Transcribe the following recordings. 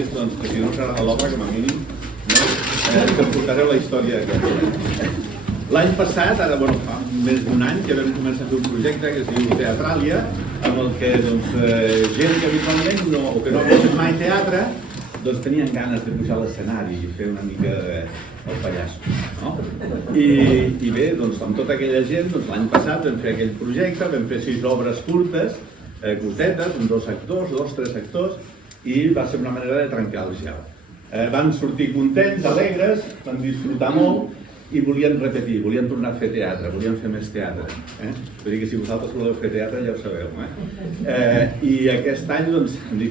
vist, doncs, que si no serà de l'obra, com a mínim, que em portareu la història d'aquest. L'any passat, ara fa més d'un any, que vam començar a fer un projecte que es diu Teatràlia, amb el que gent que habitualment o que no ha fet mai teatre tenien ganes de pujar a l'escenari i fer una mica el pallasso. I bé, amb tota aquella gent, l'any passat vam fer aquell projecte, vam fer 6 obres curtes, curtetes, amb 2 actors, 2-3 actors, i va ser una manera de trencar el gel. Van sortir contents, alegres, van disfrutar molt, i volien repetir, volien tornar a fer teatre, volien fer més teatre. Vull dir que si vosaltres voleu fer teatre ja ho sabeu. I aquest any ho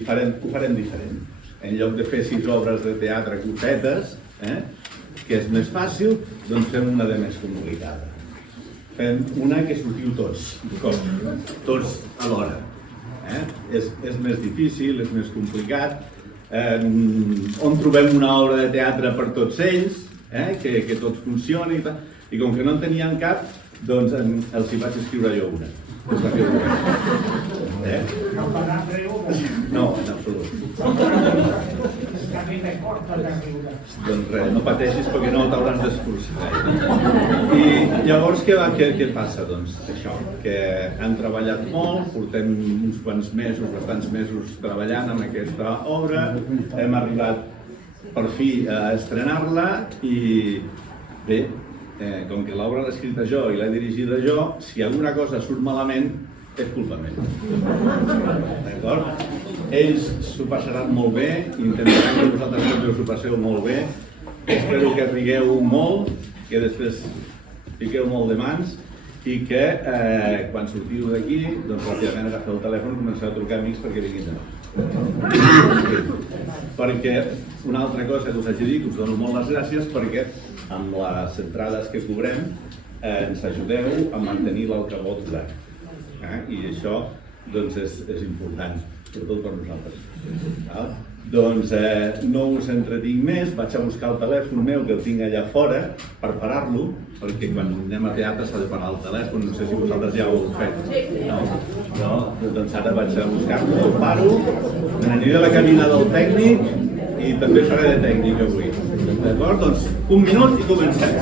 farem diferent. En lloc de fer 6 obres de teatre curtetes, que és més fàcil, fem una de més complicada. Fem una que sortiu tots alhora. És més difícil, és més complicat. On trobem una obra de teatre per tots ells, que tot funcioni, i com que no en tenien cap, doncs els hi vaig escriure jo una. No per anar a treure? No, en absolut. Doncs res, no pateixis perquè no t'hauràs d'esforçar. I llavors què passa? Doncs això, que han treballat molt, portem uns quants mesos, bastants mesos treballant en aquesta obra, hem arribat per fi a estrenar-la i bé, com que l'obra l'he escrita jo i l'he dirigida jo, si alguna cosa surt malament és culpa meva. D'acord? Ells s'ho passaran molt bé, intentaran que vosaltres també us ho passeu molt bé, espero que rigueu molt, que després fiqueu molt de mans i que quan sortiu d'aquí, doncs ràpidament agafeu el telèfon i comenceu a trucar amics perquè vinguin de nou. Perquè una altra cosa que us haig de dir, que us dono molt les gràcies perquè amb les entrades que cobrem ens ajudeu a mantenir l'alcabot obert. I això és important, sobretot per nosaltres. Doncs no us entretinc més, vaig a buscar el telèfon meu que el tinc allà fora per parar-lo, perquè quan anem a teatre s'ha de parar el telèfon, no sé si vosaltres ja ho heu fet. No? Doncs ara vaig a buscar-lo, el paro, aniré a la cabina del tècnic i també faré de tècnic avui. D'acord? Doncs un minut i comencem.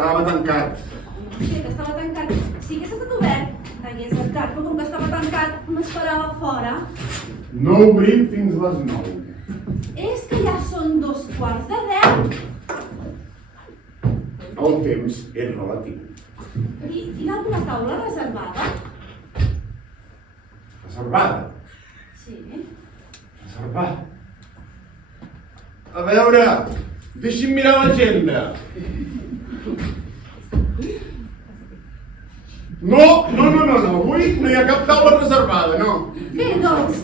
Estava tancat. Sí, que estava tancat. Sí que s'ha estat obert. Hagués entrat, però com que estava tancat, m'esperava fora. No obrim fins les 9. És que ja són 9:15. El temps és relatiu. I hi ha alguna taula reservada? Reservada. Sí. Reservada. A veure, deixi'm mirar l'agenda. No, avui no hi ha cap taula reservada, no. Bé, doncs,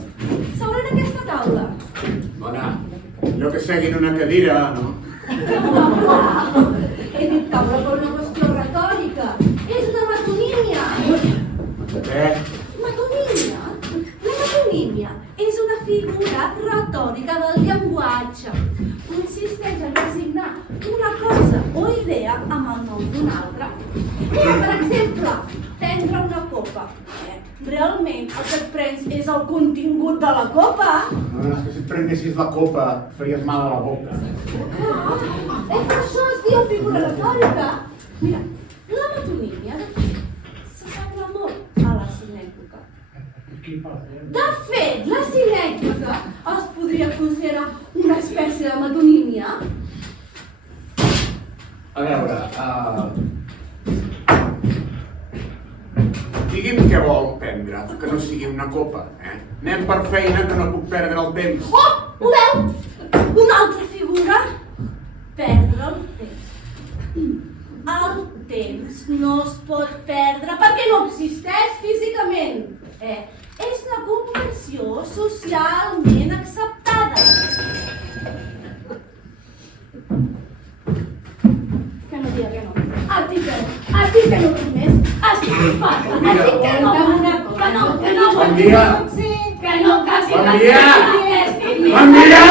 seuré en aquesta taula. Dona, allò que seguin una cadira, no? He dit taula per una qüestió retòrica. És una metonímia. Què? Metonímia? La metonímia és una figura retòrica del llenguatge. Consisteix en assignar una cosa o idea amb el nom d'una altra. Per exemple, prendre una copa. Realment el que et prens és el contingut de la copa. No, és que si et prenguessis la copa faries mal a la boca. Per això es diu figura retòrica. Mira, la metonímia s'assembla molt a la sinèctica. De fet, la sinèctica es podria considerar una espècie de metonímia. A veure, digui'm què vol prendre, que no sigui una copa, Anem per feina, que no puc perdre el temps. Oh, ho veu? Una altra figura. Perdre el temps. El temps no es pot perdre perquè no existeix físicament. És una convenció socialment acceptada. Que no diga que no. A ti que no puc més. Estic farta. A ti que no. Que no. Bon dia! Que no, quasi. Bon dia! Bon dia!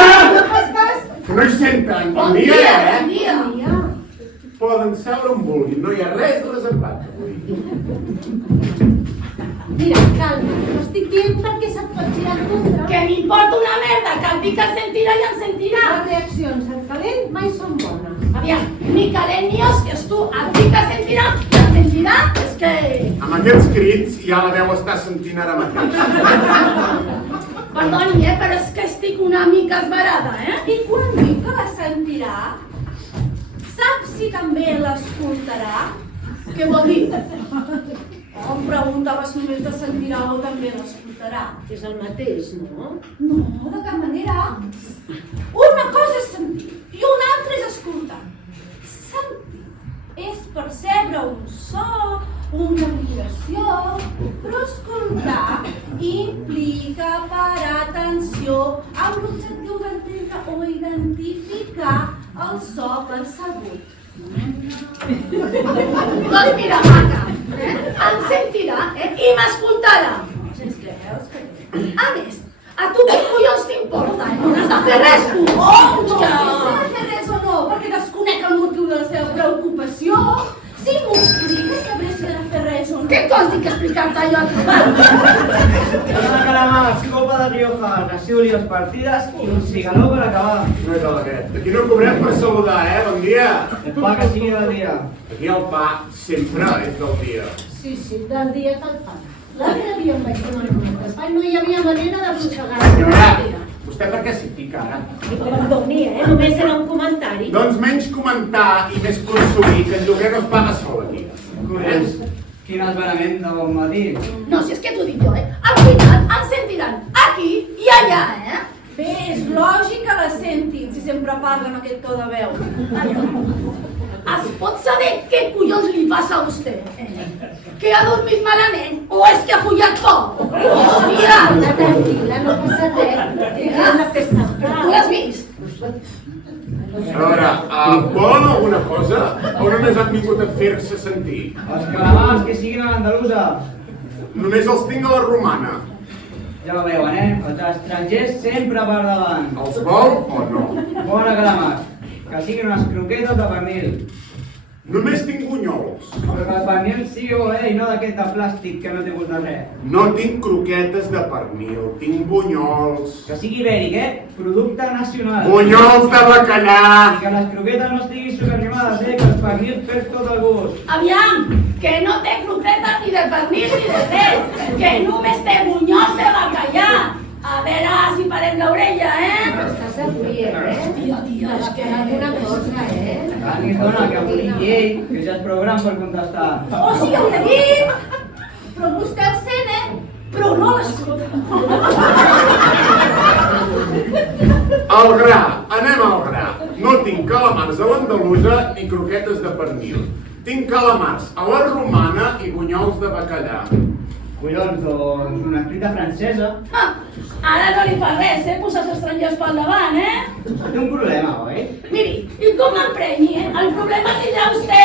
Que no hi senten. Bon dia, Bon dia. Poden seure on vulguin, no hi ha res reservat avui. Mira, calma, no estic dient perquè se't pot girar en contra. Que m'importa una merda, que el pic el sentirà i el sentirà. Les reaccions en calent mai són bones. Aviam, ni calent ni hòsties, tu, el pic el sentirà i el sentirà, és que... Amb aquests crits ja la deu estar sentint ara mateix. Perdoni, però és que estic una mica esverada, I quan diu que la sentirà, sap si també l'escoltarà? Què vol dir? Em preguntava si només la sentirà o també l'escoltarà. És el mateix, no? No, de cap manera. Una cosa és sentir i una altra és escoltar. Sentir és percebre un so, una vibració, però escoltar implica parar atenció amb l'objectiu d'entendre o identificar el so percebut. Doncs mira, maca, em sentirà i m'escoltarà. A més, a tu què collons t'importa? No has de fer res, tu! Oh, no! Si s'ha de fer res o no, perquè desconec el motiu de la seva preocupació. Si m'ho expliques, sabré si he de fer res o no. Què cols tinc que explicar-te jo a tu? Una calamar, copa de Rioja, nació y las partidas y un cigaló para acabar. No és aquest. Aquí no cobrem per saludar, Bon dia! El pa que sigui del dia. Aquí el pa sempre és del dia. Sí, del dia que el fan. L'altre dia em vaig donar un espai, no hi havia manera d'arrossegar. Senyora, vostè per què s'hi fica ara? Perdoni, només era un comentari. Doncs menys comentar i més consumir, que el lloguer no es paga sol aquí. Collons, quin esverament de bon matí. No, si és que t'ho dic jo, Al final em sentiran aquí amarga amb aquest to de veu. Es pot saber què collons li passa a vostè? Que ha dormit malament o és que ha follat poc? Hòstia! Tranquil·la, no passa res. És una festa. Tu l'has vist? A veure, volen alguna cosa o només han vingut a fer-se sentir? Els calamars que siguin a l'andalusa. Només els tinc a la romana. Ja ho veuen, Els estrangers sempre per davant. Els vol o no? Bona calamar. Que siguin unes croquetes de pernil. Només tinc bunyols. Però que el pernil sigui bo, i no d'aquest de plàstic que no té gust de res. No tinc croquetes de pernil, tinc bunyols. Que sigui ibèric, Producte nacional. Bunyols de bacallà! I que les croquetes no estiguin superrimades, que el pernil perd tot el gust. Aviam, que no té croquetes ni de pernil ni de res, que només té bunyols de bacallà. A veure si parem l'orella, Estàs avui, Tia, és que... Alguna cosa, Cani, dona, que avui llei, que ja és prou gran per contestar. O sigui, hauria dit... Però vostè el sent, però no l'escolta. Al gra, anem al gra. No tinc calamars a l'andalusa ni croquetes de pernil. Tinc calamars a la romana i bunyols de bacallà. Collons, doncs una truita francesa. Ara no li fa res, posar els estrangers pel davant, Té un problema, oi? Miri, i com m'empremi, El problema tindrà vostè.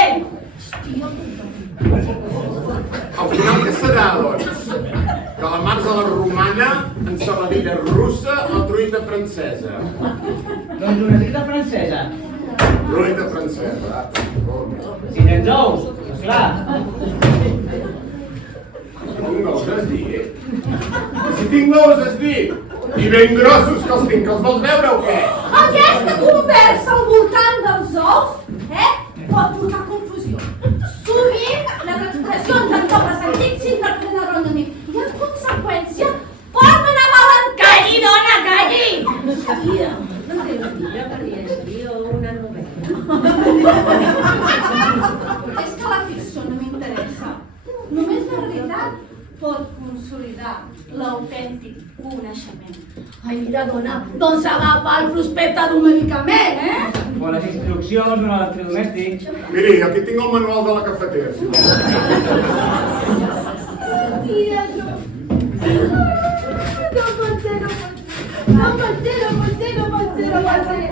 Al final què serà, doncs? Calamars a la romana, ensaladilla russa o truita francesa? Doncs una truita francesa. Truita francesa. Si tens ous, esclar. Tinc ous, has dit? Si tinc ous, has dit? I ben grossos que els tinc, els vols veure o què? Aquesta conversa al voltant dels ous, pot portar confusió. Sovint, les expressions en doble sentit s'interpreten erròniament i, en conseqüència, poden anar mal. Calli, dona, calli! Hòstia! No té un llibre per llegir o una novel·la. És que la ficció no m'interessa. Només la realitat pot consolidar l'autèntic coneixement. Ai, mira, dona, doncs agafa el prospecte d'un medicament, O les instruccions d'un electrodomèstic. Miri, aquí tinc el manual de la cafetera. Tia, no. No pot ser, no pot ser. No pot ser, no pot ser, no pot ser, no pot ser.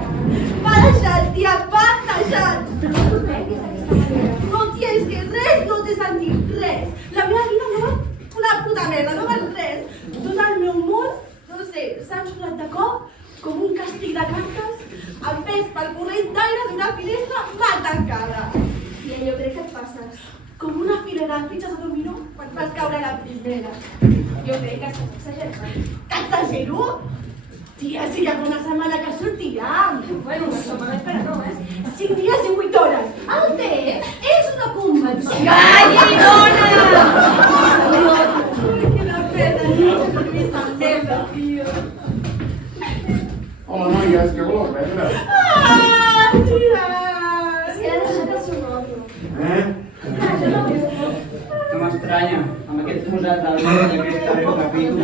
Va deixat, tia, va deixat. No, tia, és que res no té sentit, res. La meva vida no va una puta merda, no val res. Tot el meu món, no sé, s'ha enxulat de cop com un castell de cartes empès pel corrent d'aire d'una finestra mal tancada. I jo crec que et passes com una filera de fitxes a dominó quan fas caure la primera. Jo crec que s'exagera. Que exagero? Tia, si ja fa una setmana que sortirà. Bueno, una setmana espera, no, 5 dies i 8 hores. El temps és una convenció. Calli, dona! Quina pena, no? Per mi està merda, tio. Hola, noies, què voleu prendre? Ah, tia! És que ha deixat el seu nòvio. No m'estranya, amb aquest posat del món d'aquest darrer capítol.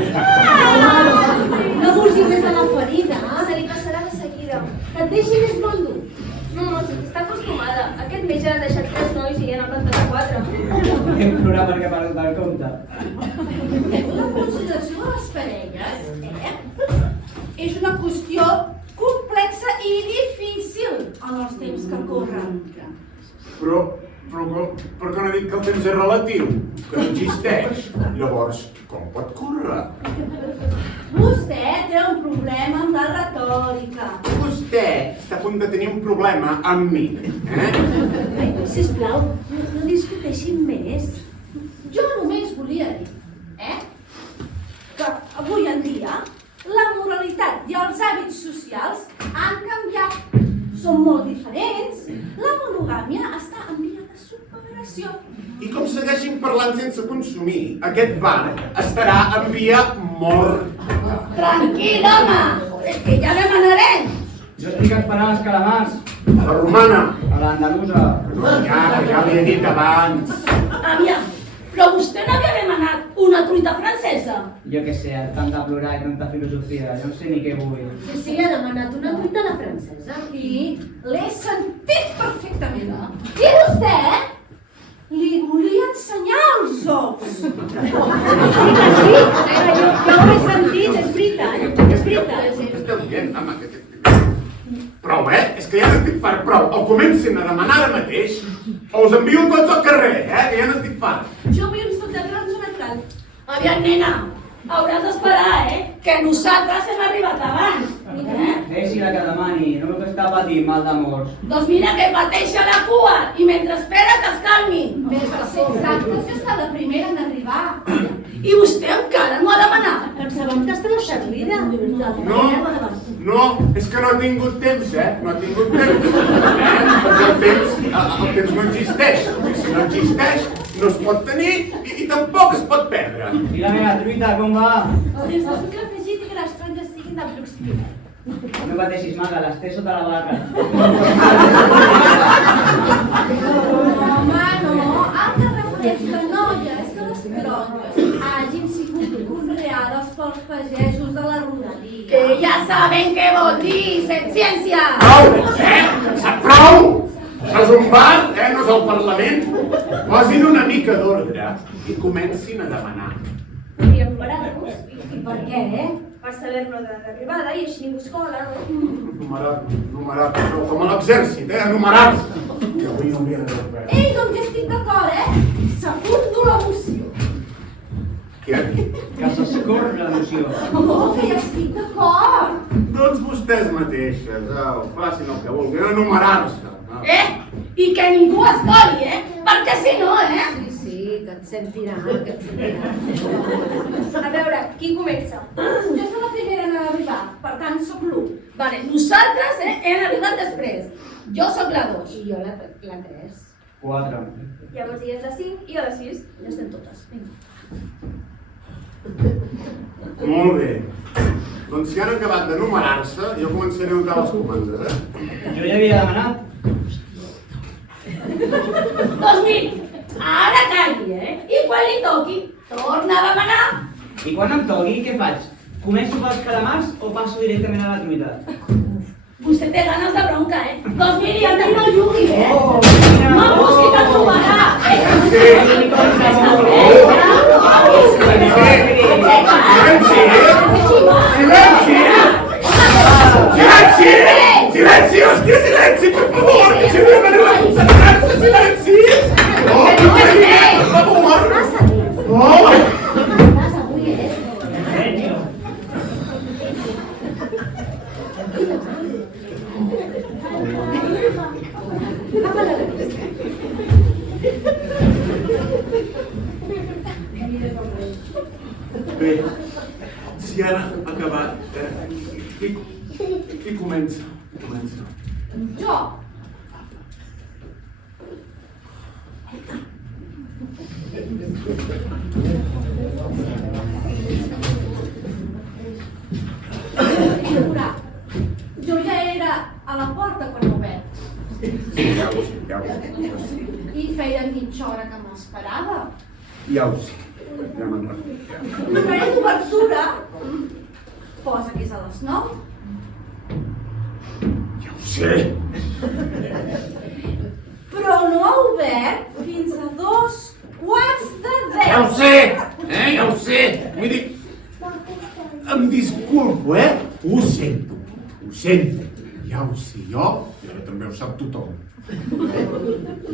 No vulguis més a la ferida. Se li passarà de seguida. Que et deixi més molt dur. No, si està acostumada. Aquest mes ja han deixat 3 nois i ja n'han plantat 4. Hem plorat perquè ha perdut el compte. La consideració de les parelles, és una qüestió complexa i difícil en els temps que corren. Però per què no dic que el temps és relatiu? Que no existeix? Llavors, com pot córrer? Vostè té un problema amb la retòrica. Vostè està a punt de tenir un problema amb mi, Sisplau, no discuteixin més. Jo només volia dir, que avui en dia la moralitat i els hàbits socials han canviat. Són molt diferents. La monogàmia està en via de superació. I com segueixin parlant sense consumir, aquest bar estarà en via mort. Tranquil, home! És que ja demanarem! Jo estic esperant els calamars. A la romana. A l'andalusa. Ja li he dit abans. Aviam, però vostè no havia demanat Una truita francesa. Jo què sé, tanta plorar i tanta filosofia, jo no sé ni què vull. Sí, ha demanat una truita a la francesa. I l'he sentit perfectament. I vostè li volia ensenyar els ous. Sí, jo ho he sentit, és veritat, és veritat. Què esteu dient, home? Prou, És que ja n'estic fart, prou. O comencin a demanar ara mateix, o us envio tots al carrer, que ja n'estic fart. Jo vull un suc de taronja natural. Aviam, nena, hauràs d'esperar, que nosaltres hem arribat abans. Si la que demani, no veu que està patint mal d'amors. Doncs mira que pateix a la cua i mentre espera que es calmi. Més de 100 actes jo està la primera en arribar. I vostè encara no ha demanat. Pensàvem que estava servida. No, és que no ha tingut temps, No ha tingut temps. Perquè el temps no existeix. Si no existeix, no es pot tenir i tampoc es pot perdre. I la meva truita, com va? Sense sucre afegit i que les taronges siguin de proximitat. No pateixis, maca, les té sota la barra. Home, no, el que refereix la noia és que les taronges hagin sigut conreades pels pagesos de la rodalia. Que ja saben què vol dir, set ciència! Prou, Prou! Això és un bar, no és el Parlament. Posin una mica d'ordre i comencin a demanar. Podríem parar-nos I per què, per saber l'ordre d'arribada i així ningú es cola. Numerat, com a l'exèrcit, numerar-se. Que avui no hauria d'haver obert. Ei, doncs jo estic d'acord, Secundo la moció. Què ha dit? Que s'escorre l'emoció. Oh, que ja estic d'acord. Doncs vostès mateixes, facin el que vulguin, enumerar-se. I que ningú es coli, perquè si no, Sí, que et sentirà, A veure, qui comença? Jo soc la primera en arribar, per tant sóc l'1. Vale, nosaltres hem arribat després. Jo sóc la 2. I jo la 3. 4. Llavors hi és la 5 i jo la 6. Ja estem totes. Vinga. Molt bé. Doncs si han acabat d'enumerar-se, jo començaré a notar les comandes, Jo ja havia demanat. Doncs miri, ara calli, I quan li toqui, torna a demanar. I quan em toqui, què faig? Començo pels calamars o passo directament a la truita? Vostè té ganes de bronca, Doncs miri, a mi no jugui, Oh, No busqui que trobarà, Silenci, hòstia, silenci, per favor! Que si no hem arribat a concentrar-se, silenci! Per favor! Vas avui, Bé, si han acabat, i comença. Jo. Jo ja era a la porta quan ho veig. Ja ho sé. I feia mitja hora que m'esperava. Ja ho sé. Ja me'n recordo. L'horari d'obertura posa que és a les 9. Ja ho sé. Però no ha obert fins a 2:15. Ja ho sé, ja ho sé. Miri, em disculpo, Ho sento. Ja ho sé jo, i ara també ho sap tothom.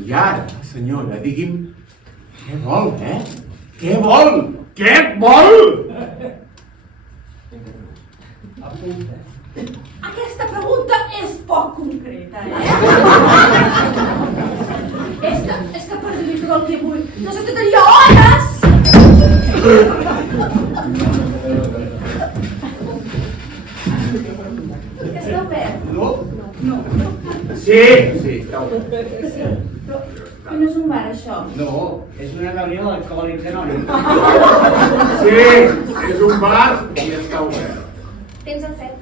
I ara, senyora, digui'm, què vol, Què vol? Què vol? Aquesta pregunta és poc concreta, És que per dir tot el que vull necessitaria hores! Que està obert? No. Sí, ja ho sé. Però no és un bar, això. No, és una reunió d'alcohòlics anònims. Sí, és un bar i està obert. Tens el 7.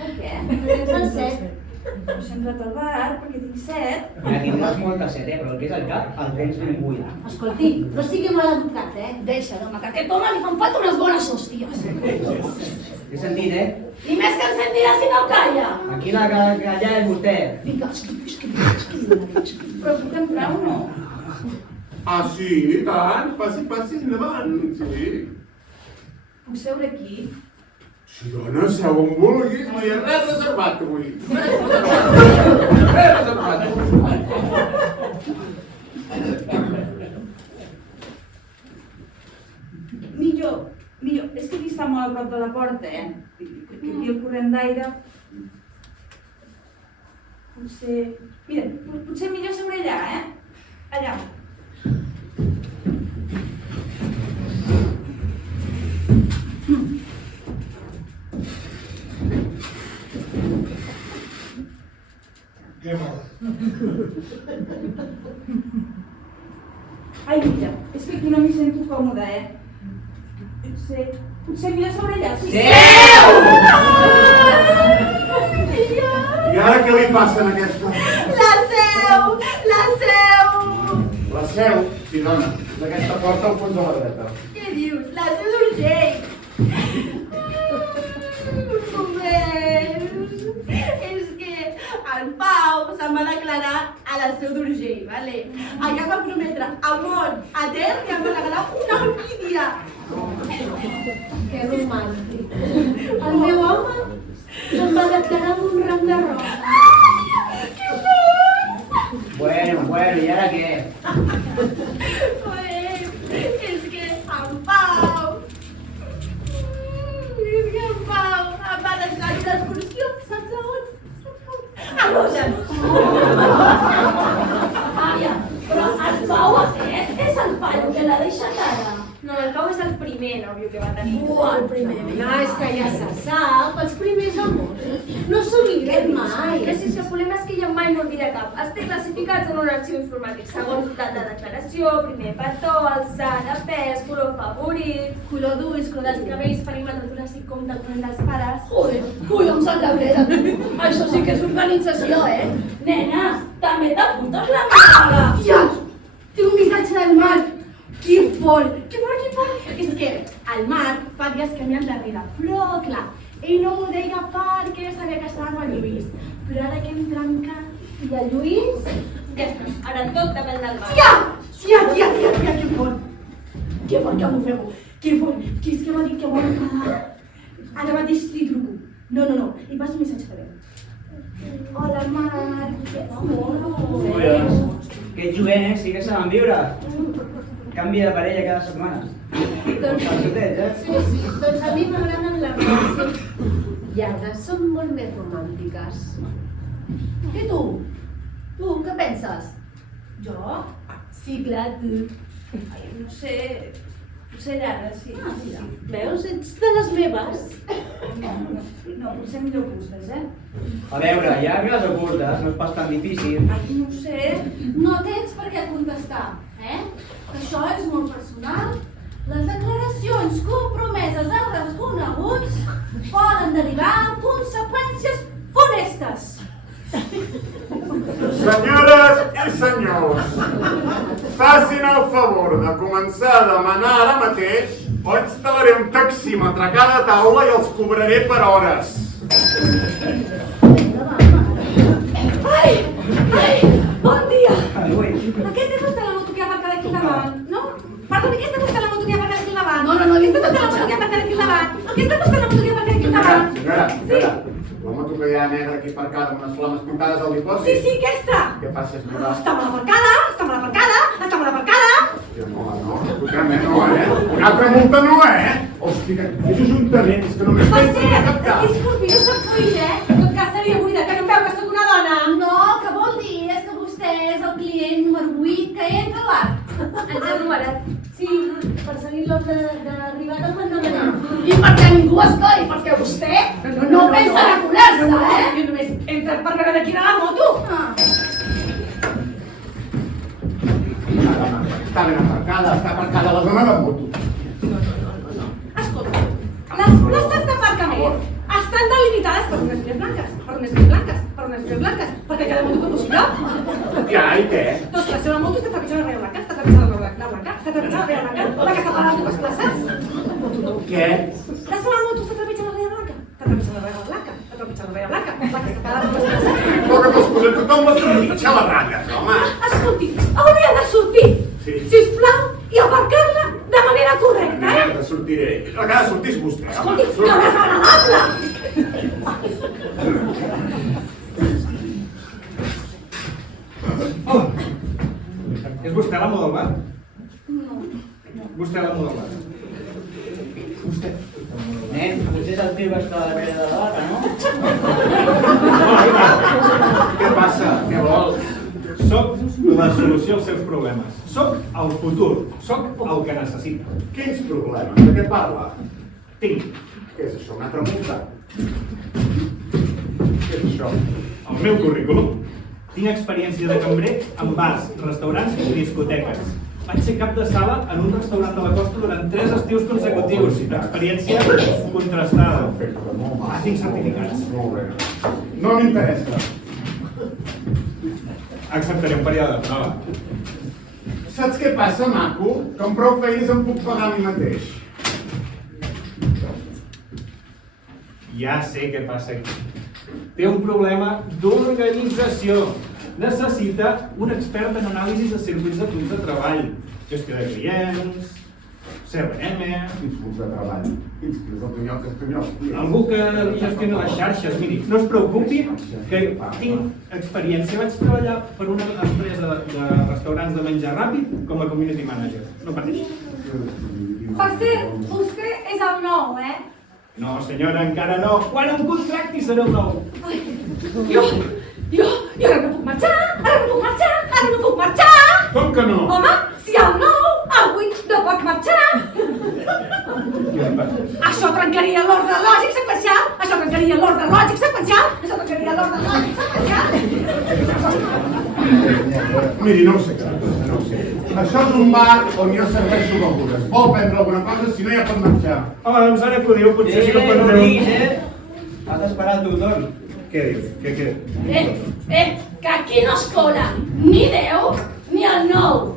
Per què? Tens el 7. He entrat al bar perquè tinc set. Ja tindràs molta set, però el que és el cap, el tens ben buida. Escolti, no sigui mal educat, Deixa, home, que a aquest home li fan falta unes bones hòsties. He sentit, I més que en sentirà si no calla. Aquí la que calla és vostè. Vinga, però puc entrar o no? Ah, sí, i tant. Passi endavant, sí. Puc seure aquí? Sí, dona, seu on vulguis, no hi ha res reservat avui. Res reservat. Millor. És que aquí està molt a prop de la porta, Que aquí el corrent d'aire... Potser millor seure allà, Allà. Què vol? Ai, mira, és que aquí no m'hi sento còmoda, Potser millor sobre allà, sí? Seu! I ara què li passa a aquesta? La seu! La seu? Sí, dona, d'aquesta porta al fons de la dreta. Què dius? La seu d'Urgell! És que el Pau se'n va declarar a la seu d'Urgell, vale? Allà va prometre al món etern que em va regalar una orquídia. Que romàntic. El meu home se'm va declarar amb un ram de rosa. Bueno, i ara què? És que en Pau em va deixar una excursió, saps on? A Roses! Àvia, però el Pau aquest és el paio que l'ha deixat ara. No, el Pau és el primer nòvio que va tenir. El primer. No, és que ja se sap, els primers amors no s'obliden mai. Que si el problema és que ja mai n'oblida cap. Els té classificats en un arxiu informàtic segons data de declaració, primer petó, alçada, pes, color favorit... Color d'ulls, color dels cabells, perímetre toràcic, compte el corrent dels pares... Joder, collons en la breda. Això sí que és organització, Nenes, també t'apuntes la màniga. Ja, té un missatge del Marc. Quin fort. És que el Marc fa dies que m'hi endarrere, però clar, ell no m'ho deia perquè sabia que estava amb el Lluís. Però ara que hem trencat... I el Lluís? Ja està, ara tot depèn del mar. Tia, que fort. Que fort que m'ho feu. Que fort. Que és que m'ha dit que vol quedar. Ara mateix li truco. No, li passo un missatge de veu. Hola, Marc. Que fort. Collons, aquests jovents sí que saben viure. Canvi de parella cada setmana. Doncs a mi m'agraden les relacions llargues, són molt més romàntiques. I tu? Tu, què penses? Jo? Sí, clar, tu. Ai, no sé... Potser llarga, sí. Veus, ets de les meves. No, potser millor curtes, A veure, llargues o curtes, no és pas tan difícil. Ai, no ho sé. No tens per què contestar, Això és molt personal. Les declaracions compromeses a desconeguts poden derivar en conseqüències funestes. Senyores i senyors, facin el favor de començar a demanar ara mateix o instal·laré un taxímetre a cada taula i els cobraré per hores. Ai! Bon dia! Ui, Aquesta és vostè la moto que ha aparcat aquí al davant, no? Perdoni, aquesta és vostè la moto que ha aparcat aquí al davant? No, aquesta és vostè la moto que ha aparcat aquí al davant? Aquesta és vostè la moto que ha aparcat aquí al davant? Senyora, la moto que hi ha negra aquí aparcada amb unes flames pintades al dipòsit. Sí, aquesta! Què passa, senyora? Està mal aparcada! No, escolta'm, no, Una altra multa no, Hosti, que és ajuntament, és que només Per penso en cert, aquest cap. disculpi, no soc fluix, En tot cas seria buida, que no em veu que sóc una dona. No, què vol dir? És que vostè és el client número 8 que entra al bar. Ens hem numerat. Sí, per seguir l'ordre d'arribada quan demanem. I perquè ningú es coi, perquè vostè no pensa en acular-se, Jo només entra per veure de quina la moto. Està ben aparcada, està aparcada a la zona de moto. Escolta, les places d'aparcament estan delimitades habilitades per unes vies blanques, per unes vies blanques, per unes vies blanques, perquè cada moto com si no. Ja, i què? Doncs que la seva moto està trepitjant la Via Blanca, està trepitjant la Blanca, està trepitjant la Via Blanca, la que està parant dues places. Què? La seva moto està trepitjant la Via Blanca, està trepitjant la Via Blanca, està trepitjant la Via Blanca, la que està parant dues places. Però que m'escusa, tothom les trepitja les ratlles, home. Escolti, hauria de sortir, Sí. sisplau, i aparcar-la de manera correcta, Merda, sortiré. La que ha de sortir és vostè, home. Escolti, no és agradable! Hola. És vostè l'amo del bar? No. Vostè l'amo del bar. Vostè. Nen, potser és el tio que està darrere de la barra, no? Què passa? Què vols? Soc la solució als seus problemes. Soc el futur. Soc el que necessita. Quins problemes? De què parla? Tinc Què és això, una altra multa? Què és això? el meu currículum. Tinc experiència de cambrer en bars, restaurants i discoteques. Vaig ser cap de sala en un restaurant de la costa durant 3 estius consecutius. Experiència contrastada. Perfecte, molt mal. Tinc certificats. Molt bé. No m'interessa. Acceptaré un període de prova. Saps què passa, maco? Que amb prou feines em puc pagar a mi mateix. Ja sé què passa aquí. Té un problema d'organització. Necessita un expert en anàlisis de circuits de flux de treball, gestió de clients, CRM, Quins grups de treball? Quins grups de treball? algú que gestiona les xarxes. Miri, no es preocupi que tinc experiència. Vaig treballar per una empresa de restaurants de menjar ràpid com a community manager. No pateixi. Per cert, vostè és el nou, No, senyora, encara no. Quan em contracti seré el nou. Jo ara no puc marxar, ara no puc marxar! Com que no? Home, si el nou, avui no pot marxar! Què li passa? Això trencaria l'ordre lògic seqüencial! Això trencaria l'ordre lògic seqüencial! Això trencaria l'ordre lògic seqüencial! Miri, no ho sé, no ho sé. Això és un bar on jo serveixo begudes. Vol prendre alguna cosa? Si no, ja pot marxar. Home, doncs ara que ho diu, potser sí que no prendreu. diguis, Has d'esperar el teu torn. Què dius? Què? Que aquí no es cola ni Déu ni el nou!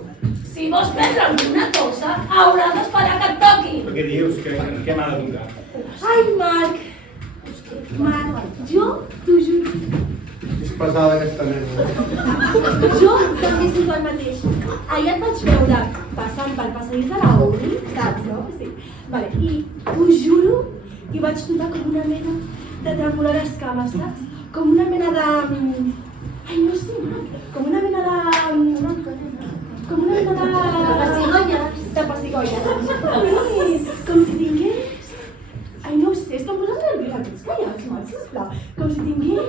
Si vols prendre alguna cosa, hauràs d'esperar que et toqui! Què dius? Què m'ha de tocar? Ai, Marc! Jo t'ho juro. És pesada aquesta nena. Jo també sento el mateix. Ahir et vaig veure passant pel passadís de la Uni, saps, no? Sí. Vale. I ho juro, i vaig notar com una mena de tremolar les cames, saps? Com una mena de... Ai, no sé, com una mena de... Com una mena de... pessigolles. De pessigolles. Com si tingués... Ai, no ho sé, és que em posen nerviosa aquests callats, Marc, sisplau. Com si tingués...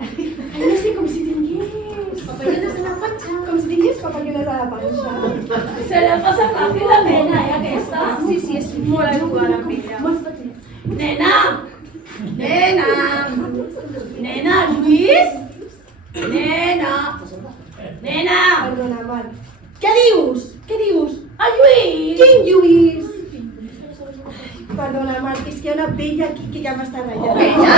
Ai, no sé, com si tingués... Papallones a la panxa. Com si tingués papallones a la panxa. Se li passa ràpidament, aquesta? Sí, és molt educada, filla. Molt petit. Nena! Nena, Lluís? Nena! Perdona, Marc. Què dius? El Lluís! Quin Lluís? Perdona, Marc, és que hi ha una vella aquí que ja m'està ratllant. Vella?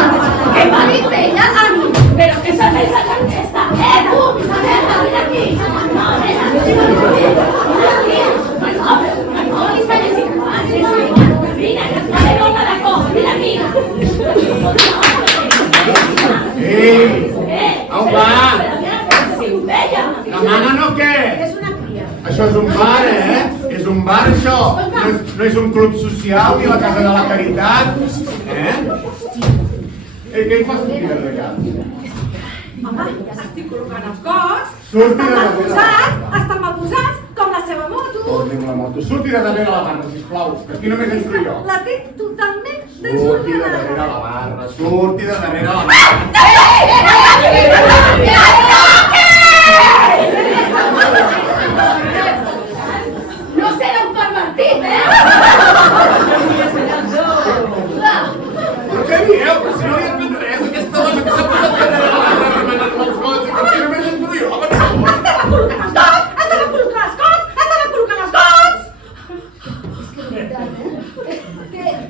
Què m'ha dit vella? A mi? Però què s'ha fet esa aquesta? Tu! Nena, vine aquí! No, nena, vine aquí! No, li fa desigual. Vine, la dona de cop, vine aquí! Ei! Au, va! La mana no què? És una cria. Això és un bar, És un bar, això. No és un club social ni la casa de la caritat. Què hi fas aquí de cap? Home, estic col·locant els gots. Surti de darrere. Estan mal posats, com la seva moto. Surti la moto. Surti de darrere la barra, sisplau. Que aquí només entro jo. La té totalment Surti de desordenada. darrere la barra. Surti de darrere la barra. No serà un pervertit, Però què dieu? Però si no li hem fet res, aquesta dona que s'ha posat darrere la barra remenant els gots, que aquí només entro jo, per favor. Estava col·locant els gots! Estava col·locant els gots! Estava col·locant els gots! És que de veritat,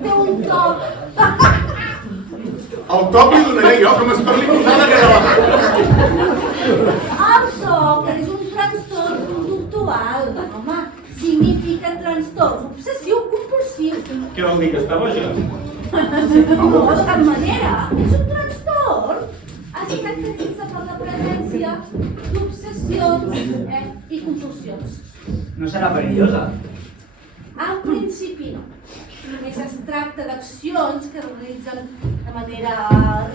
té un to... El top li donaré jo, que m'esperli posar darrere la mà. El SOC és un trastorn conductual, home. Significa trastorn obsessiu compulsiu. Què vol dir, que està boja? No, de cap manera. És un trastorn. Es caracteritza per la presència d'obsessions i compulsions. No serà perillosa? En principi no. Només es tracta d'accions que es realitzen de manera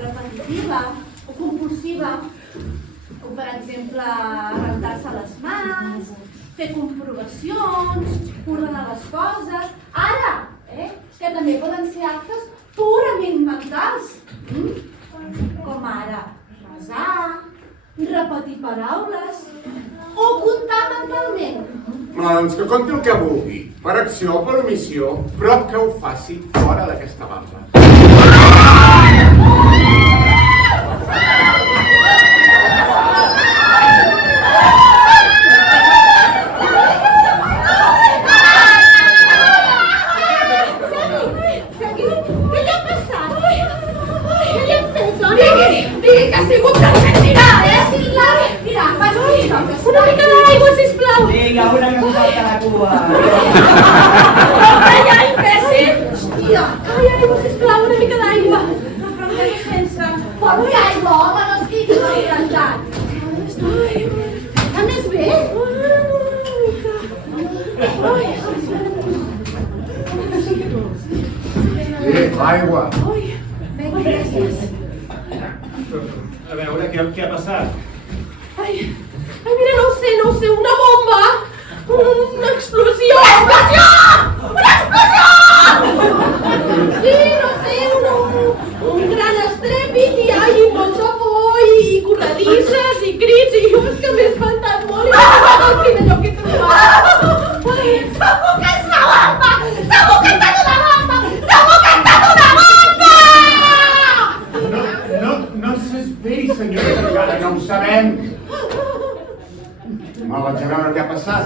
repetitiva o compulsiva, com per exemple rentar-se les mans, fer comprovacions, ordenar les coses. Ara, que també poden ser actes purament mentals, com ara resar, repetir paraules o comptar mentalment. Doncs que conti el que vulgui, per acció o per omissió, però que ho faci fora d'aquesta banda. Què li ha passat? Què li han fet, dona? Digui que ha sigut tan sentirà, Mira, fas una mica d'aigua, sisplau. Vinga, una que falta la cua. Ai, imbècil! Hòstia! Ai, aigua, sisplau, una mica d'aigua. No, però no sense... Posa aigua, home, no estiguis embrancat. Està més bé? L'aigua. Vinga, gràcies. A veure, què ha passat? Ai, mira, no ho sé, una bomba! Una explosió! Una explosió! Una explosió! Sí, no sé, un gran estrèpit i molta por i corredisses i crits i jo és que m'he espantat molt i m'he estat el primer lloc que he trobat. Segur que és una bomba! Segur que ha estat una bomba! Segur que ha estat una bomba! No s'esperi, senyora, encara no ho sabem. Me vaig a veure què ha passat.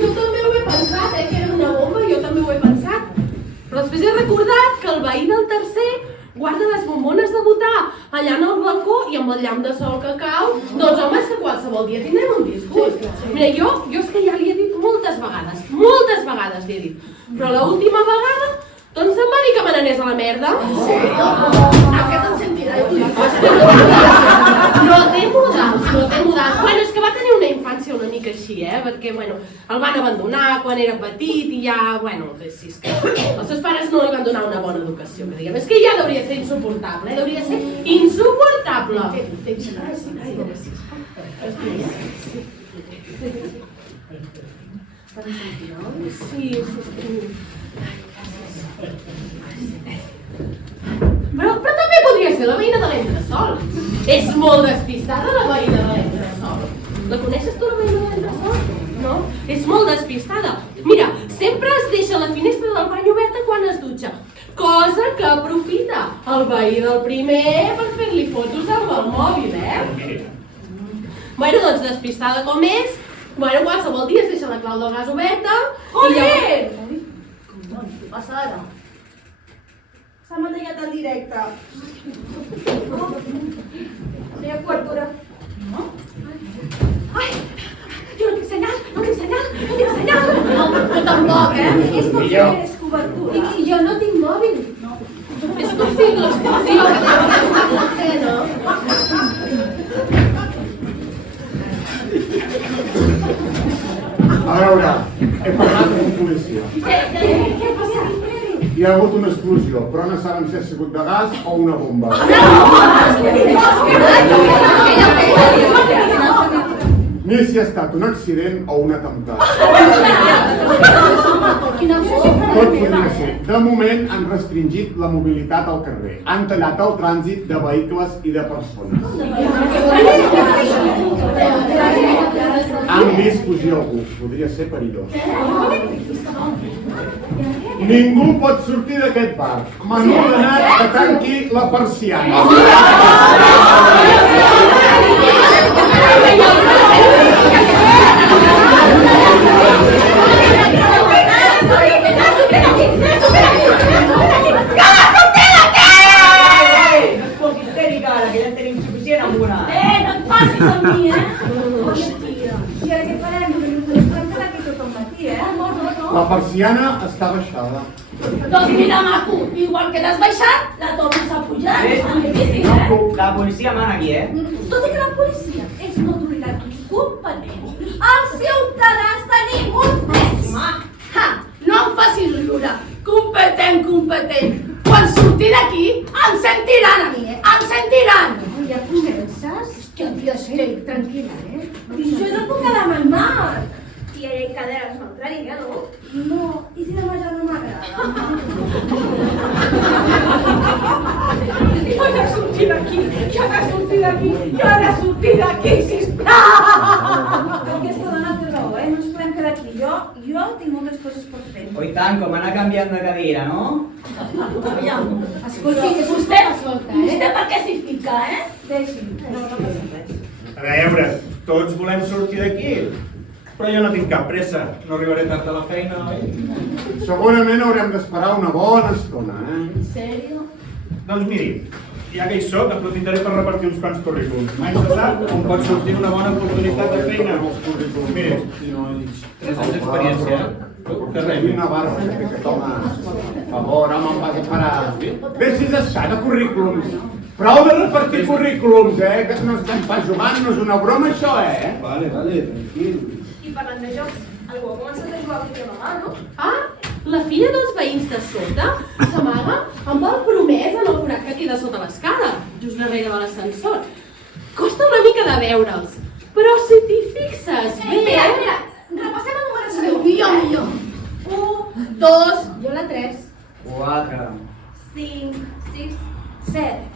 Jo també ho he pensat, que era una bomba, jo també ho he pensat. Però després he recordat que el veí del tercer guarda les bombones de votar allà en el balcó i amb el llamp de sol que cau, doncs home, és que qualsevol dia tindrem un disgust. Mira, jo és que ja li he dit moltes vegades li he dit, però l'última vegada doncs em va dir que me n'anés a la merda. Sí? Aquest em sentirà. No té modals. Bueno, és que va tenir una infància una mica així, perquè, bueno, el van abandonar quan era petit i ja, bueno, sí, és que els seus pares no li van donar una bona educació, que diguem. És que ja hauria ser insuportable, hauria ser insuportable. Sí. Però també podria ser la veïna de l'entresol. És molt despistada la veïna de l'entresol. La coneixes tu, la veïna de l'entresol? No? És molt despistada. Mira, sempre es deixa la finestra del bany oberta quan es dutxa. Cosa que aprofita el veí del primer per fer-li fotos amb el mòbil, Bueno, doncs despistada com és, bueno, qualsevol dia es deixa la clau del gas oberta i llavors... Què passa ara? S'ha matallat el directe. Senyora cobertura. No? Ai, jo no tinc senyal. No, tu tampoc, És com si eres cobertura. I jo no tinc mòbil. No. És com si l'explosió. No? A veure, he parlat amb un policia. Què ha passat? Hi ha hagut una explosió, però no saben si ha sigut de gas o una bomba. Ni si ha estat un accident o un atemptat. Tot podria ser. De moment han restringit la mobilitat al carrer. Han tallat el trànsit de vehicles i de persones. Han vist fugir algú. Podria ser perillós. Ningú pot sortir d'aquest bar. M'han ordenat que tanqui la persiana. Espera aquí! La persiana està baixada. Doncs mira, maco, igual que l'has baixat, la tornes a pujar. És tan difícil, eh? La policia mana aquí, Tot i que la policia és una autoritat competent, els ciutadans tenim uns drets. Ha, no em facis riure. Competent. Quan surti d'aquí, em sentiran a mi, em sentiran. Ja comences? Que estic tranquil·la, I això és el que de manmar. I hay caderes neutràlica, no? No, i si demà ja no m'agrada? Jo he de sortir d'aquí, sisplau! Aquesta dona té raó, no ens podem quedar aquí. Jo tinc moltes coses per fer. Oi tant, com anar canviant de cadira, no? Aviam, escolti, que vostè vostè per què s'hi fica, Deixi'm, no passa res. A veure, tots volem sortir d'aquí, però jo no tinc cap pressa. No arribaré tard a la feina, oi? Segurament haurem d'esperar una bona estona, En sèrio? Doncs miri, ja que hi soc, aprofitaré per repartir uns quants currículums. Mai se sap on pot sortir una bona oportunitat de feina. Miri, 3 anys d'experiència. Que res, Una barba, que toma. Per favor, home, em vas a parar. Deixis estar de currículums. Prou de repartir currículums, que no estem pas jugant, no és una broma això, Vale, tranquil. I parlant de jocs, algú ha començat a jugar a pique mamà, no? Ah, la filla dels veïns de sota s'amaga amb el promès en el forat que queda sota l'escala, just darrere de l'ascensor. Costa una mica de veure'ls, però si t'hi fixes bé... Mira, repassem el numeració. Millor. 1, 2, jo la 3. 4. 5, 6, 7.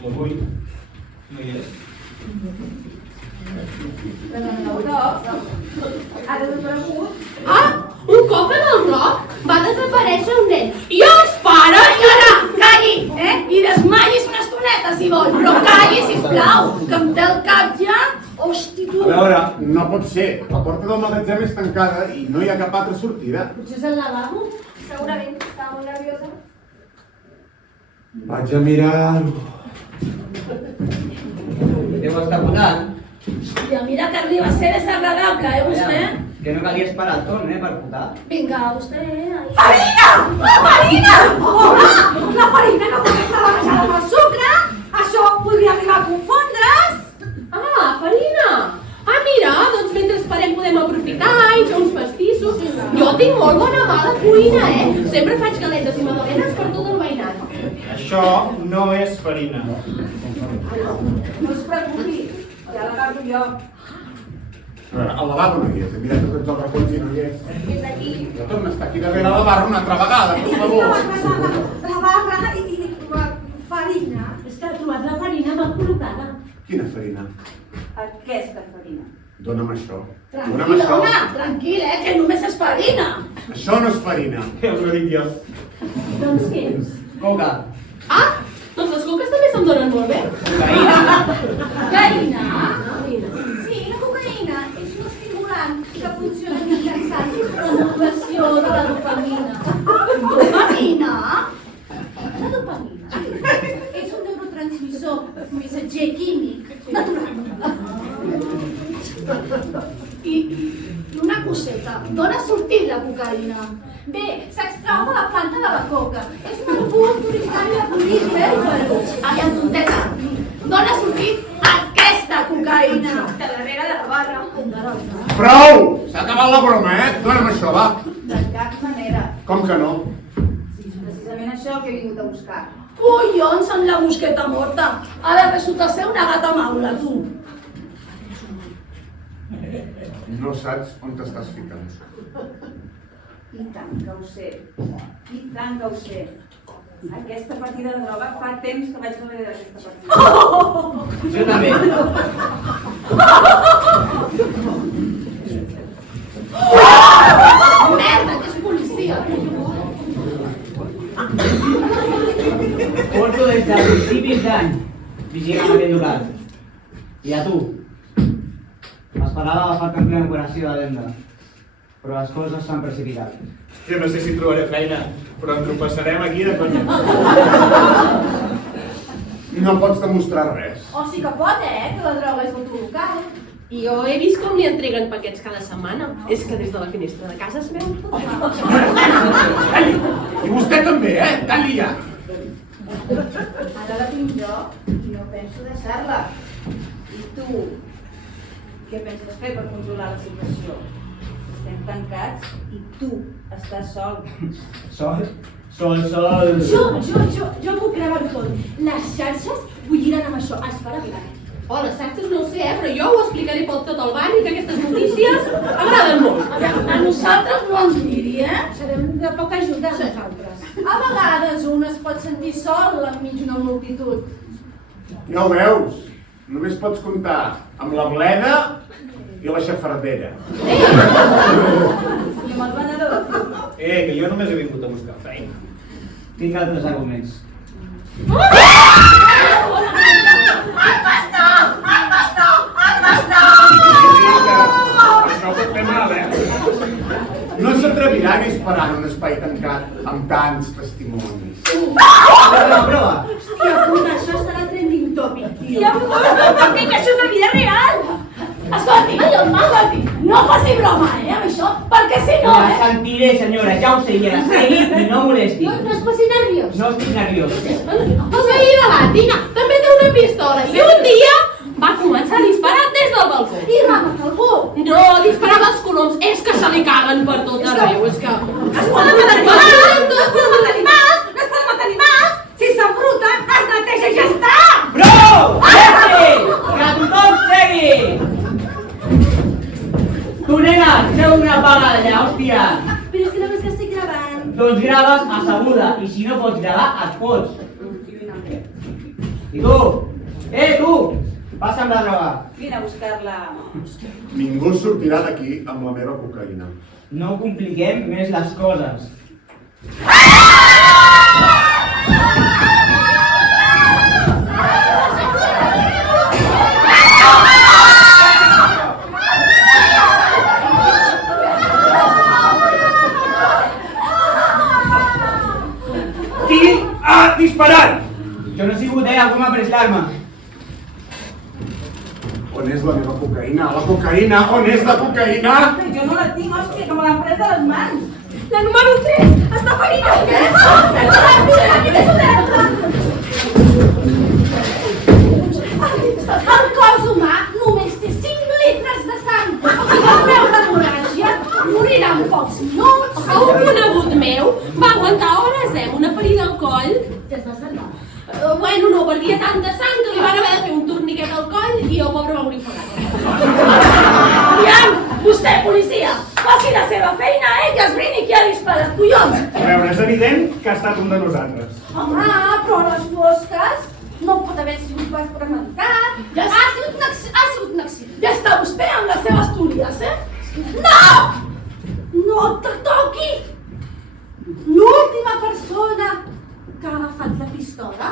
la 8 no hi és. Ara desaparegut. Ah, un cop en el bloc va desaparèixer un nen. I els pares... Calli, I desmallis una estoneta, si vol, però calli, sisplau, que em té el cap ja. Hosti, tu. A veure, no pot ser. La porta del magatzem és tancada i no hi ha cap altra sortida. Potser és el lavabo? Segurament estava molt nerviosa. Vaig a mirar... Deu estar votant. Ja mira que arriba a ser desagradable, vostè? Que no calia esperar el torn, per votar. Vinga, vostè... Farina! La farina! Home, la farina no pot estar barrejada amb el sucre! Això podria arribar a confondre's! Ah, farina! Ah, mira, doncs mentre esperem podem aprofitar i fer uns pastissos. Jo tinc molt bona mà de cuina, Sempre faig galetes i magdalenes per tot el veïnat. Això no és farina. No es preocupi, ja l'agafa jo. A veure, el lavabo no hi és. He mirat tots els racons i no hi és. És aquí. Jo torno a estar aquí darrere la barra una altra vegada, per favor. La barra i la farina. És que ha trobat la farina mal col·locada. Quina farina? Aquesta farina. Dona'm això. Dona'm Tranquil, això. home, tranquil, que només és farina. Això no és farina. Ja us ho he dit jo. Doncs què és? Coca. Ah, doncs les coques també se'm donen molt bé. Cocaïna? Farina. Sí, la cocaïna és un estimulant que funciona mitjançant l'anul·lació de la dopamina. Dopamina? La dopamina és un neurotransmissor missatger químic natural. I una coseta, d'on ha sortit la cocaïna? Bé, s'extrau de la planta de la coca. És un arbust originari de Bolívia, Aviam, tonteta, d'on ha sortit aquesta cocaïna? De darrere de la barra. Prou! S'ha acabat la broma, Dona'm això, va. De cap manera. Com que no? Sí, és precisament això que he vingut a buscar. Collons, amb la mosqueta morta. Ara resulta ser una gata maula, tu. No saps on t'estàs ficant. I tant que ho sé. I tant que ho sé. Aquesta partida de droga fa temps que vaig darrere d'aquesta partida. Jo també. Merda, que és policia! Porto des de principis d'any vigilant aquest local. I a tu? M'esperava agafar-te en plena operació de venda, però les coses s'han precipitat. Jo no sé si trobaré feina, però ens ho passarem aquí de conya. No pots demostrar res. O sí que pot, que la droga és autolocal. Jo he vist com li entreguen paquets cada setmana. És que des de la finestra de casa es veu tot. I vostè també, Tan liat. Ara la tinc jo i no penso deixar-la. I tu, què penses fer per controlar la situació? Estem tancats i tu estàs sol. Sol? Jo m'ho creu tot. Les xarxes bulliran amb això. Es farà viral. Oh, les xarxes no ho sé, però jo ho explicaré per tot el barri, que aquestes notícies agraden molt. A nosaltres no ens miri, Serem de poca ajuda a nosaltres. A vegades un es pot sentir sol enmig d'una multitud. Ja ho veus, només pots comptar amb la bleda i la xafardera. I amb el venedor de fruta. Que jo només he vingut a buscar feina. Tinc altres arguments. Això pot fer mal, No s'atrevirà a disparar en un espai tancat amb tants testimonis. Prova. Hòstia puta, això serà trending topic, tio. Ja m'ho pots contar que això és una vida real. Escolti, no faci broma, amb això, perquè si no, La sentiré, senyora, ja ho sé, i la segui i no molesti. No es posi nerviós. No estic nerviós. El veí de l'Àtina també té una pistola i un dia va començar a disparar des del balcó. I remata algú. No, disparava als coloms, és que se li caguen per tot arreu, és que... Es poden matar animals, no es poden matar animals, no es poden matar animals. Si s'embruten, es neteja i ja està. Prou! Segui! Que tothom segui! Tu, nena, treu una paga d'allà, hòstia! Però és que només que estic gravant. Doncs graves asseguda, i si no pots gravar, et pots. I tu! Tu! Passa'm la droga. Vine a buscar-la. Ningú sortirà d'aquí amb la meva cocaïna. No compliquem més les coses. Qui ha disparat? Jo no he sigut, algú m'ha pres l'arma. On és la meva cocaïna? La cocaïna? On és la cocaïna? Jo no la tinc, hòstia, que me l'han pres de les mans. La número 3 està ferida. El cos humà només té 5 litres de sang. Si vol veure l'hemorràgia, morirà en pocs minuts. Un conegut meu va aguantar hores, amb una ferida al coll. Ja es va salvar. Bueno, no, perdia tanta sang que li van haver de fer un torniquet al coll i el pobre va morir ofegat. Aviam, vostè, policia, faci la seva feina, que esbrini qui ha disparat, collons. A veure, és evident que ha estat un de nosaltres. Home, però a les fosques no pot haver sigut pas premeditat. Ha sigut un accident. Ja està vostè amb les seves teories, No! No te toqui! L'última persona que ha agafat la pistola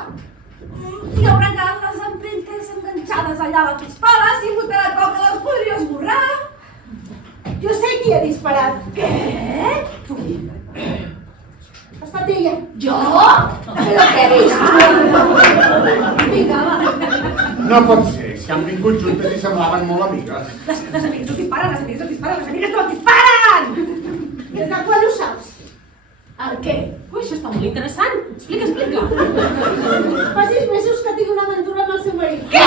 i haurà quedat les empremtes enganxades allà a la pistola. Si vostè la toca les podria esborrar. Jo sé qui ha disparat. Què? Tu. Ha estat ella. Jo? Però què he vist? Vinga, va. No pot ser, si han vingut juntes i semblaven molt amigues. Les amigues no disparen, les amigues no disparen, les amigues no disparen! Des de quan ho saps? El què? Ui, això està molt interessant. Explica. Fa 6 mesos que tinc una aventura amb el seu marit. Què?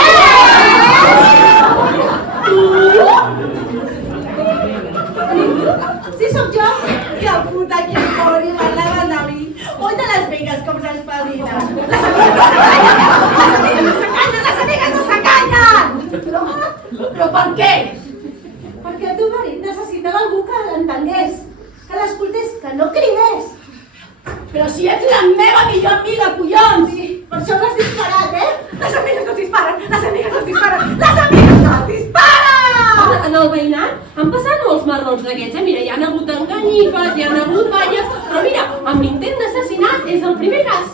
Sí, sóc jo. I el puta que em mori, parlaven de mi. Oi de les vegues com s'espavina. Les amigues no s'enganyen! Però per què? Perquè el teu marit necessitava algú que l'entengués, que l'escoltés, que no cridés. Però si ets la meva millor amiga, collons! Sí. Per això l'has disparat, Les amigues no disparen! Les amigues no disparen! Les amigues no disparen! En el veïnat han passat molts marrons d'aquests, Mira, hi ha hagut enganyifes, hi ha hagut balles, però mira, amb intent d'assassinat és el primer cas.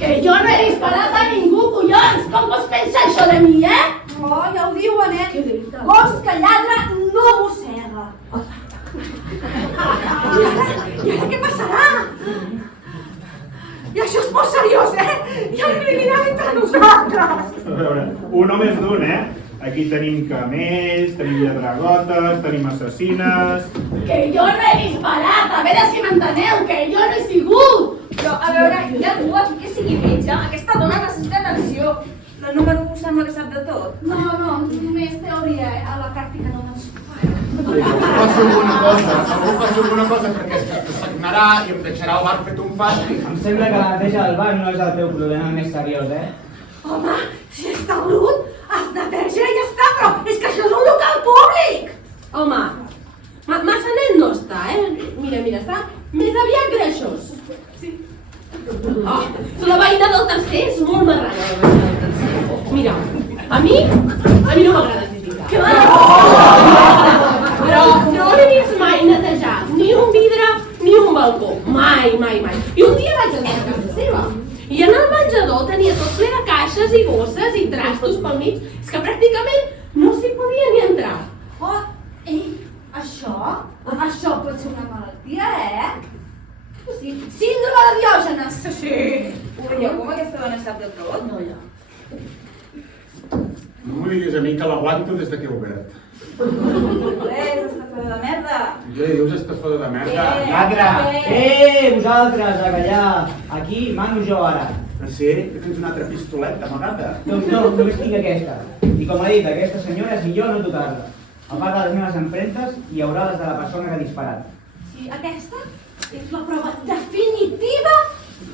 Que jo no he disparat a ningú, collons! Com vols pensar això de mi, Oh, ja ho diuen, Gos que lladra no mossega. I ara què passarà? I això és molt seriós, Hi ha un criminal entre nosaltres! A veure, un o més d'un, Aquí tenim camells, tenim lladregotes, tenim assassines... Que jo no he disparat, a veure si m'enteneu, que jo no he sigut! Però, a veure, hi ha algú aquí que sigui metge? Aquesta dona necessita atenció. El número 1 sembla que sap de tot. No, només teoria, a la pràctica no me'n surt. Faci alguna cosa, perquè es que sagnarà i em deixarà el bar fet un fàstic. Em sembla que la neteja del bar no és el teu problema més seriós, Home, si està brut, es neteja i ja està, però és que això és un local públic! Home, massa net no està, Mira, està més aviat greixós. Sí. Oh, la veïna del tercer és molt marrana, la veïna del tercer. Mira, a mi no m'agrada criticar. Que però no l'he vist mai netejar ni un vidre ni un balcó. Mai. I un dia vaig anar a casa seva. I en el menjador tenia tot ple de caixes i bosses i trastos pel mig. És que pràcticament no s'hi podia ni entrar. Oh, ei, això pot ser una malaltia, Sí, síndrome de Diògenes. Sí. Veieu com aquesta dona sap de tot? No, ja. No m'ho diguis a mi que l'aguanto des de que he obert. Res, estafador de merda. Què dius, estafador de merda? Lladre! Vosaltres, a callar! Aquí mano jo ara. Ah, sí? Que tens una altra pistoleta amagada? Doncs no, només tinc aquesta. I com ha dit aquesta senyora, és millor no tocar-la. A part de les meves empremtes, hi haurà les de la persona que ha disparat. Sí, aquesta és la prova definitiva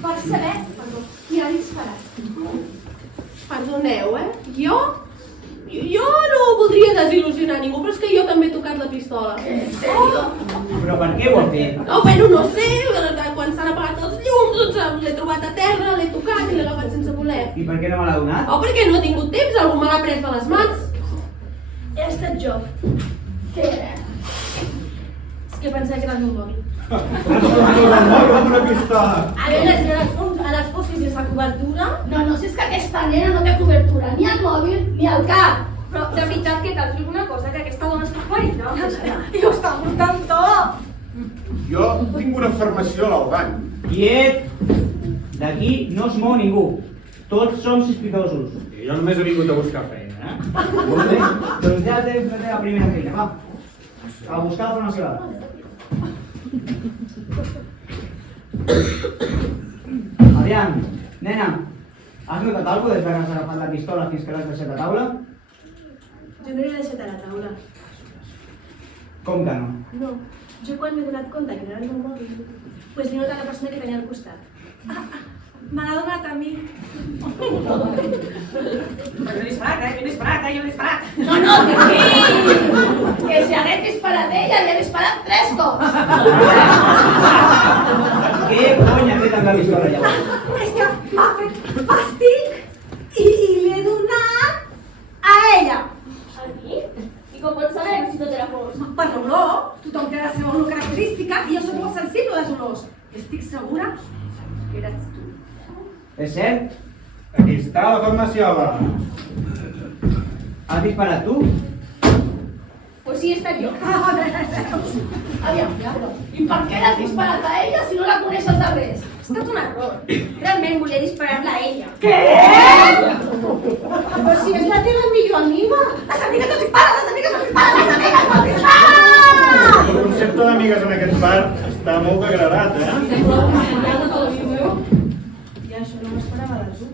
per saber qui ha disparat. Perdoneu, Jo no voldria desil·lusionar ningú, però és que jo també he tocat la pistola. Però per què ho ha fet? No sé, quan s'han apagat els llums, doncs l'he trobat a terra, l'he tocat i l'he agafat sense voler. I per què no me l'ha donat? Perquè no he tingut temps, algú me l'ha pres de les mans. He estat jo. Què era? És que pensava que era el meu mòbil. Amb una pistola! A veure, si a les fosques i sense cobertura... No, si és que aquesta nena no té cobertura ni al mòbil ni al cap. Però, de veritat, que cal fer alguna cosa, que aquesta dona està ferida. I ho està portant tot. Jo tinc una formació a l'Albany. Quiet! D'aquí no es mou ningú. Tots som sospitosos. I jo només he vingut a buscar feina, Molt bé, doncs ja has de fer la primera feina, va. A buscar la formació. Aviam, nena, has notat alguna cosa des que has agafat la pistola fins que l'has deixat a taula? Jo no l'he deixat a la taula. Com que no? No, jo quan m'he donat compte que no era el meu mòbil, doncs he notat la persona que tenia al costat. Me l'ha donat a mi. Però jo he disparat, jo he disparat. No, tranquil! Que si hagués disparat ella, havia disparat 3 cops. Què cony ha fet amb la pistola llavors? És que m'ha fet fàstic i l'he donat a ella. A mi? I com pots saber si tot era fos? Per l'olor, tothom té la seva olor característica i jo soc molt sensible a les olors. Estic segura que eres tu. És cert? Aquí està la farmaciola. Has disparat tu? Pues sí, he estat jo. Aviam, i per què l'has disparat a ella si no la coneixes de res? Ha estat un error. Realment volia disparar-la a ella. Què? Però si és la teva millor amiga. Les amigues no disparen, les amigues no disparen, les amigues no disparen! El concepte d'amigues en aquest bar està molt degradat, I això no m'esperava de tu.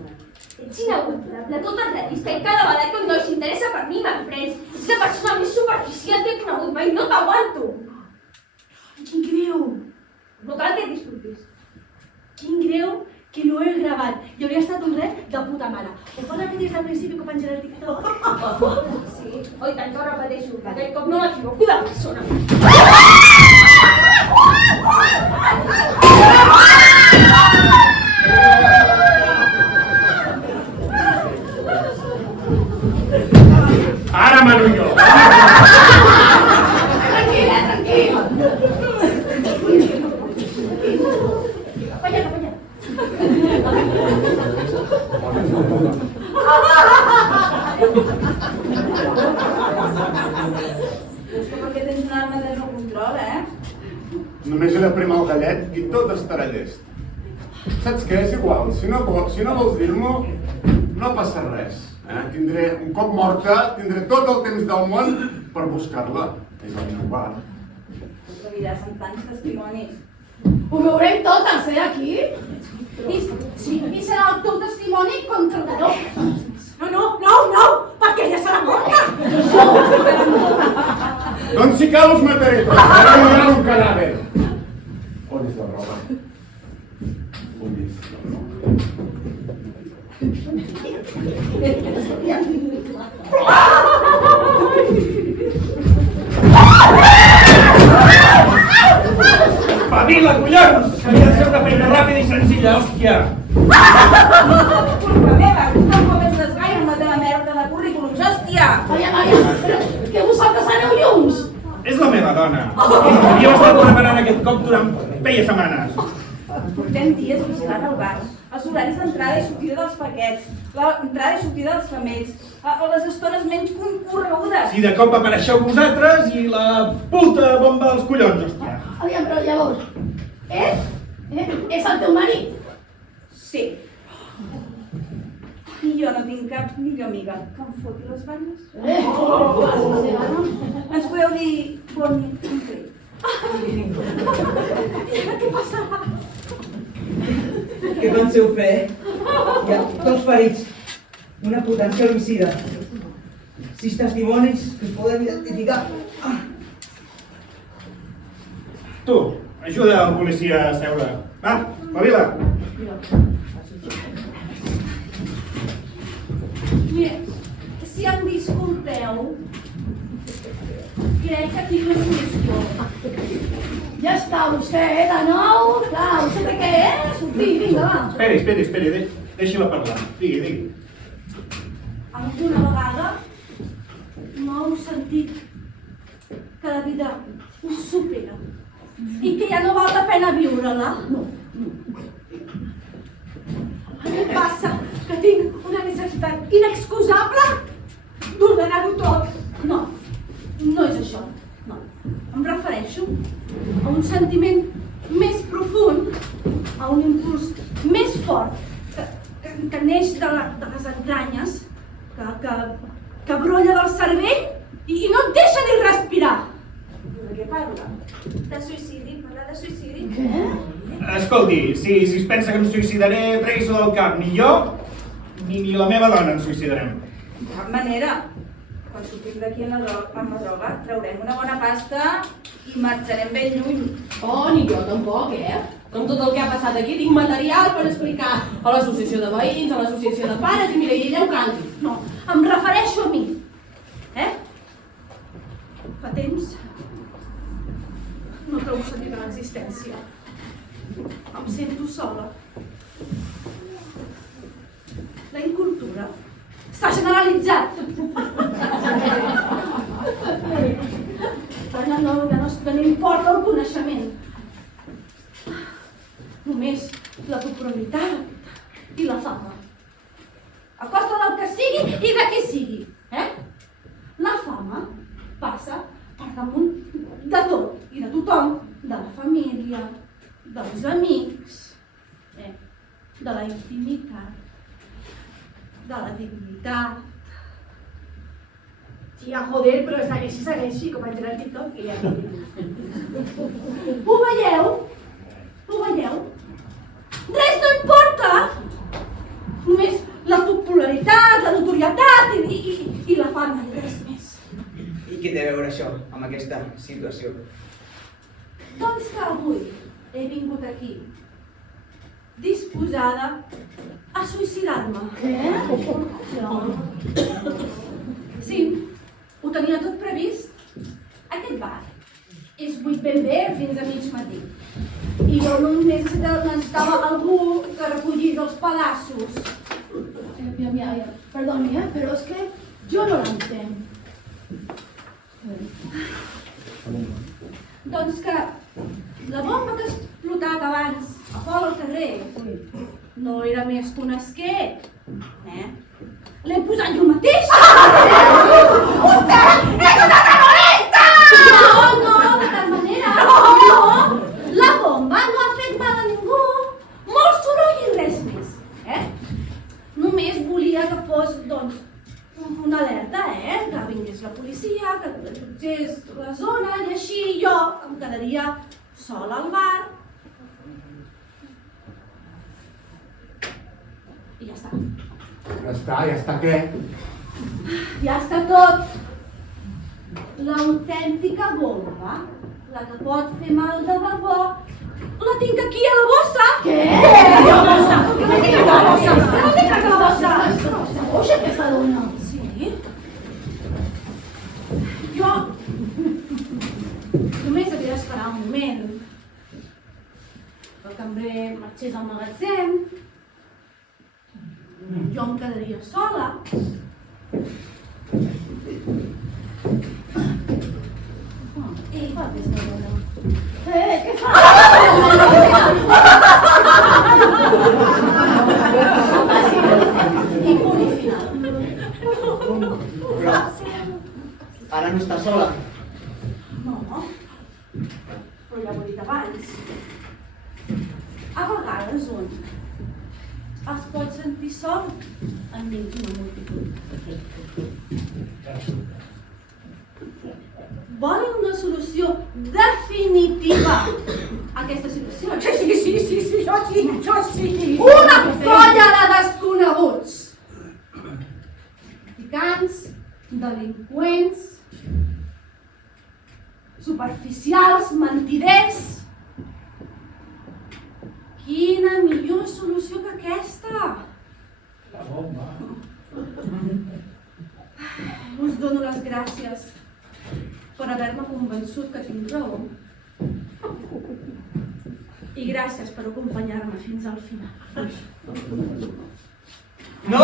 Ets inaguantable, tot el realista i cada vegada que un noi s'interessa per mi me'n prens. Ets la persona més superficial que he conegut mai, no t'aguanto. Quin greu! No cal que et disculpis. Quin greu que no he gravat. I hauria estat un ret de puta mare. Ho pots repetir des del principi que ho penjaré al TikTok? Sí, oi tant que ho repeteixo, que aquest cop no m'equivoco de persona. Ara mano jo! Tranquil. Per què tens una arma de no control, Només he de prémer el gallet i tot estarà llest. Saps què? És igual. Si no vols dir-m'ho, no passa res. Tindré, un cop morta, tindré tot el temps del món per buscar-la. És el meu bar. La vida són tants testimonis. Ho veurem totes, aquí? I serà el teu testimoni contra el d'allò. No, perquè ella serà morta. Doncs si cal us mataré tots. Faré un cadàver. On és la roba? On és la roba? Espavila, collons! Que havia de ser una feina ràpida i senzilla, hòstia! Culpa meva, tampoc és desgaire amb la teva merda de currículums, hòstia! Vaja, però que vosaltres aneu llums. És la meva dona. Havíem estat preparant aquest cop durant feia setmanes. Portem dies vigilant el bar, els horaris d'entrada i sortida dels paquets, l'entrada i sortida dels camells, les estones menys concorregudes. Si de cop apareixeu vosaltres i la puta bomba dels collons, hòstia. Aviam, però llavors, és el teu marit? Sí. I jo no tinc cap millor amiga que em foti les banyes. Ens podeu dir bon nit, concret. Què passarà? Què penseu fer? Hi ha dos ferits, una potencial homicida, 6 testimonis que es poden identificar. Tu, ajuda el policia a seure. Va, espavila. Mira, si em disculpeu, crec que tinc una solució. Ja està, vostè, de nou? Clar, vostè té què és? Sortir, vinga, va. Esperi, deixi-la parlar. Digui. Alguna vegada no heu sentit que la vida us supera i que ja no val la pena viure-la? No. A mi em passa que tinc una necessitat inexcusable d'ordenar-ho tot. No és això. No. Em refereixo a un sentiment més profund, a un impuls més fort que neix de les entranyes, que brolla del cervell i no et deixa ni respirar. De què parla? De suïcidi, parlar de suïcidi. Què? Escolti, si es pensa que em suïcidaré, tregui-s'ho del cap. Ni jo, ni la meva dona ens suïcidarem. De cap manera. Quan sortim d'aquí amb la droga, traurem una bona pasta i marxarem ben lluny. Oh, ni jo tampoc, Com tot el que ha passat aquí, tinc material per explicar a l'associació de veïns, a l'associació de pares, i mira, i ella ho canti. No, em refereixo a mi. Fa temps no trobo sentit a l'existència. Em sento sola. La incultura s'ha generalitzat. Ja no importa el coneixement. Només la popularitat i la fama. A costa del que sigui i de qui sigui. La fama passa per damunt de tot i de tothom, de la família, dels amics, de la intimitat, de la dignitat. Tia, joder, però segueixi, com vaig anar al TikTok i ja... Ho veieu? Res no importa! Només la popularitat, la notorietat i la fama i res més. I què té a veure això amb aquesta situació? Doncs que avui he vingut aquí disposada a suïcidar-me. Sí, ho tenia tot previst. Aquest bar és buit ben bé fins a mig matí. I jo només necessitava algú que recollís els pedaços. Perdoni, però és que jo no l'entenc. Doncs que la bomba que ha explotat abans a fora al carrer no era més que un esquet. L'hem posat jo mateix! Vostè és una terrorista! No, de cap manera. No! La bomba no ha fet mal a ningú. Molt soroll i res més. Només volia que fos, doncs, sol al bar i ja està. Ja està què? Ja està tot. L'autèntica bomba, la que pot fer mal de debò, la tinc aquí a la bossa. Què? La bossa? Què vol dir que la bossa? Què vol dir que la bossa? La bossa aquesta dona. Sí? Jo només havia d'esperar un moment. El cambrer marxés al magatzem. Jo em quedaria sola. Ei, va, aquesta dona. Què fa? I punt i final. Però ara no està sola. No, però ja ho he dit abans. A vegades un es pot sentir sol enmig d'una multitud. Volen una solució definitiva a aquesta situació? Sí, jo sí. Una colla de desconeguts! Traficants, delinqüents, superficials, mentiders. Quina millor solució que aquesta? La bomba. Us dono les gràcies per haver-me convençut que tinc raó. I gràcies per acompanyar-me fins al final. No!